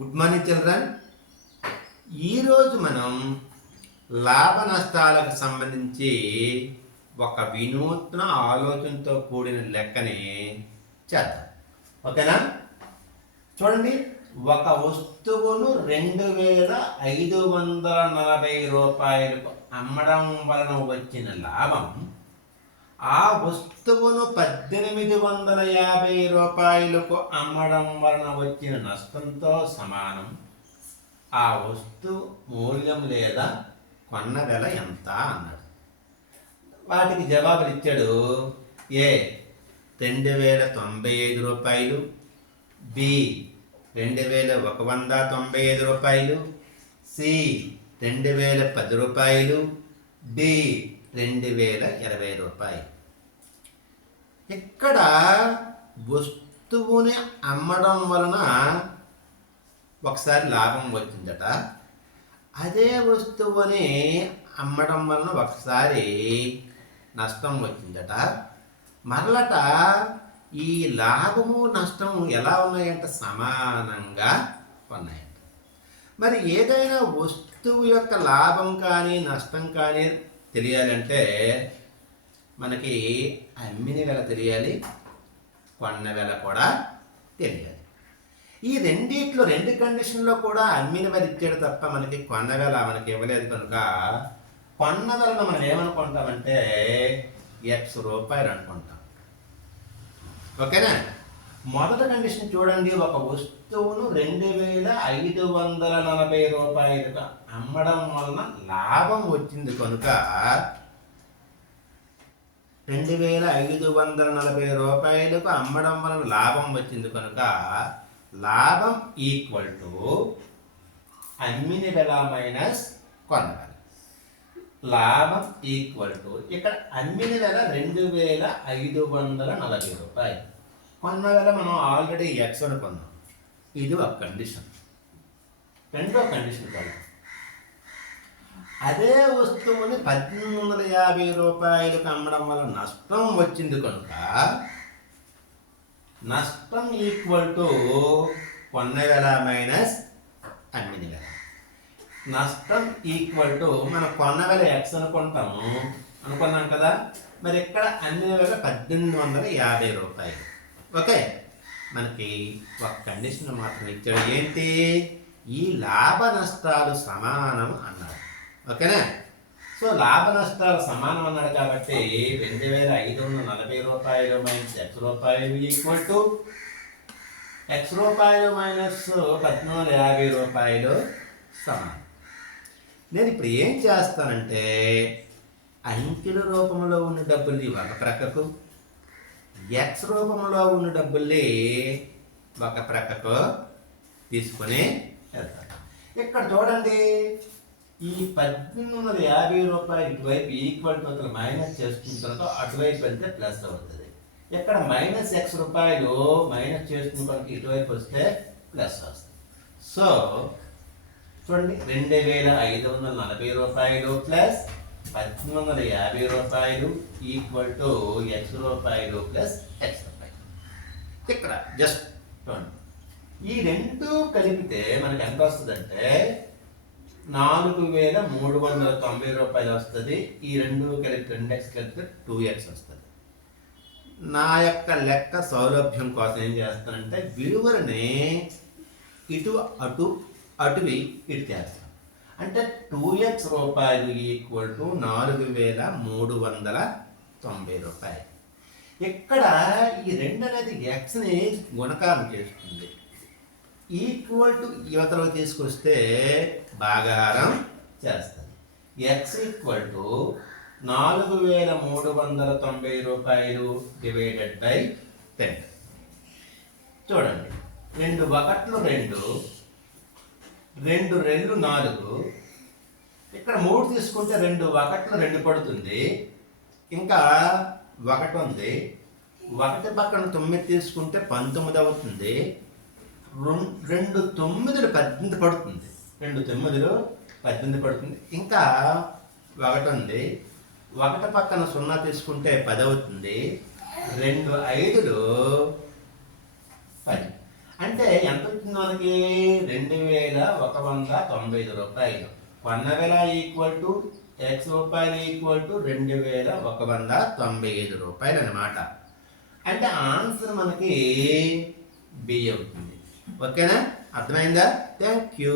Good morning children. ఈరోజు మనం లాభ నష్టాలకు సంబంధించి ఒక వినూత్న ఆలోచనతో కూడిన లెక్కని చేద్దాం. ఓకేనా? చూడండి, ఒక వస్తువును 2540 రూపాయలకు అమ్మడం వలన వచ్చిన లాభం ఆ వస్తువును 1850 రూపాయలకు అమ్మడం వలన వచ్చిన నష్టంతో సమానం. ఆ వస్తువు మూల్యం లేదా కొన్న వెల ఎంత అన్నాడు. వాటికి జవాబులు ఇచ్చాడు. ఏ 2095 రూపాయలు, బి 2195 రూపాయలు, సి 2010 రూపాయలు, డి 2020 రూపాయలు. ఇక్కడ వస్తువుని అమ్మడం వలన ఒకసారి లాభం వచ్చిందట, అదే వస్తువుని అమ్మడం వలన ఒకసారి నష్టం వచ్చిందట. మరలట ఈ లాభము నష్టము ఎలా ఉన్నాయంట? సమానంగా ఉన్నాయంట. మరి ఏదైనా వస్తువు యొక్క లాభం కానీ నష్టం కానీ తెలియాలంటే మనకి అమ్మిన వెల తెలియాలి, కొన్న వెల కూడా తెలియాలి. ఈ రెండిట్లో రెండు కండిషన్లో కూడా అమ్మిన వెల ఇచ్చాడు తప్ప మనకి కొన్న వెల మనకి ఇవ్వలేదు. కనుక కొన్న వెలను మనం ఏమనుకుంటామంటే X రూపాయలు అనుకుంటాం. ఓకేనా? మొదటి కండిషన్ చూడండి, ఒక వస్తువును 2540 రూపాయలకు అమ్మడం వలన లాభం వచ్చింది కనుక 2540 రూపాయలకు అమ్మడం వలన లాభం వచ్చింది కనుక లాభం ఈక్వల్ టు అమ్మిన వెల మైనస్ కొన్న వెల. లాభం ఈక్వల్ టు ఇక్కడ అమ్మిన వెల 2540 రూపాయలు, కొన్న వెల మనం ఆల్రెడీ X అనుకున్నాం. ఇది ఒక కండిషన్. రెండో కండిషన్ కదా, అదే వస్తువుని 1850 రూపాయలకు అమ్మడం వల్ల నష్టం వచ్చింది కనుక నష్టం ఈక్వల్ టు కొన్న వెల మైనస్ అమ్మిన వెల. నష్టం ఈక్వల్ టు మనం కొన్న వెల X అనుకున్నాం కదా. మరి ఇక్కడ అమ్మిన వెల 1850 రూపాయలు. ఓకే, మనకి ఒక కండిషన్ మాత్రం ఇచ్చాడు. ఏంటి? ఈ లాభ నష్టాలు సమానం అన్నాడు. ఓకేనా? సో లాభ నష్టాలు సమానం అన్నాడు కాబట్టి 2540 రూపాయలు మైనస్ X రూపాయలు ఈక్వల్ టు X రూపాయలు మైనస్ 1850 రూపాయలు సమానం. నేను ఇప్పుడు ఏం చేస్తానంటే అంకెల రూపంలో ఉన్న డబ్బుల్ని ఒక ప్రక్కకు, X రూపంలో ఉన్న డబ్బుల్ని ఒక ప్రక్కకు తీసుకొని వెళ్తాను. ఇక్కడ చూడండి, ఈ 1850 రూపాయలు ఇటువైపు ఈక్వల్ టు అసలు మైనస్ చేసుకున్న తర్వాత అటువైపు వెళ్తే ప్లస్ అవుతుంది. ఇక్కడ మైనస్ X రూపాయలు మైనస్ చేసుకున్న తర్వాత ఇటువైపు వస్తే ప్లస్ వస్తుంది. సో చూడండి, 2540 రూపాయలు ప్లస్ 1850 రూపాయలు ఈక్వల్ టు X రూపాయలు ప్లస్ X రూపాయలు. ఇక్కడ జస్ట్ చూడండి, ఈ రెండు కలిపితే మనకి ఎంత వస్తుందంటే 4390 రూపాయలు వస్తుంది. ఈ రెండు కలిపి 2x కలిపితే 2x వస్తుంది. నా యొక్క లెక్క సౌలభ్యం కోసం ఏం చేస్తానంటే విలువలని ఇటు అటు అటువి ఇటు చేస్తాను. అంటే 2x రూపాయలు ఈక్వల్ టు 4390 రూపాయలు. ఇక్కడ ఈ రెండు అనేది Xని గుణకారం చేస్తుంది. ఈక్వల్ టు యువతలో తీసుకొస్తే భాగాహారం చేస్తుంది. X ఈక్వల్ టు 4390 రూపాయలు డివైడెడ్ బై 10. చూడండి, 2 1లు 2, 2 2 4, ఇక్కడ 3 తీసుకుంటే 2 1లు 2 పడుతుంది. ఇంకా 1 ఉంది, 1 పక్కన 9 తీసుకుంటే 19 అవుతుంది. 2 9లు 18 పడుతుంది. 2 9లు 18 పడుతుంది. ఇంకా 1 ఉంది, 1 పక్కన 0 తీసుకుంటే 10 అవుతుంది. 2 5లు 10. అంటే ఎంత వచ్చింది మనకి 2195 రూపాయలు. కొన్న వెల ఈక్వల్ టు ఎక్స్ రూపాయలు ఈక్వల్ టు 2195 రూపాయలు అనమాట. అంటే ఆన్సర్ మనకి బి అవుతుంది. ఓకేనా? అర్థమైందా? Thank you.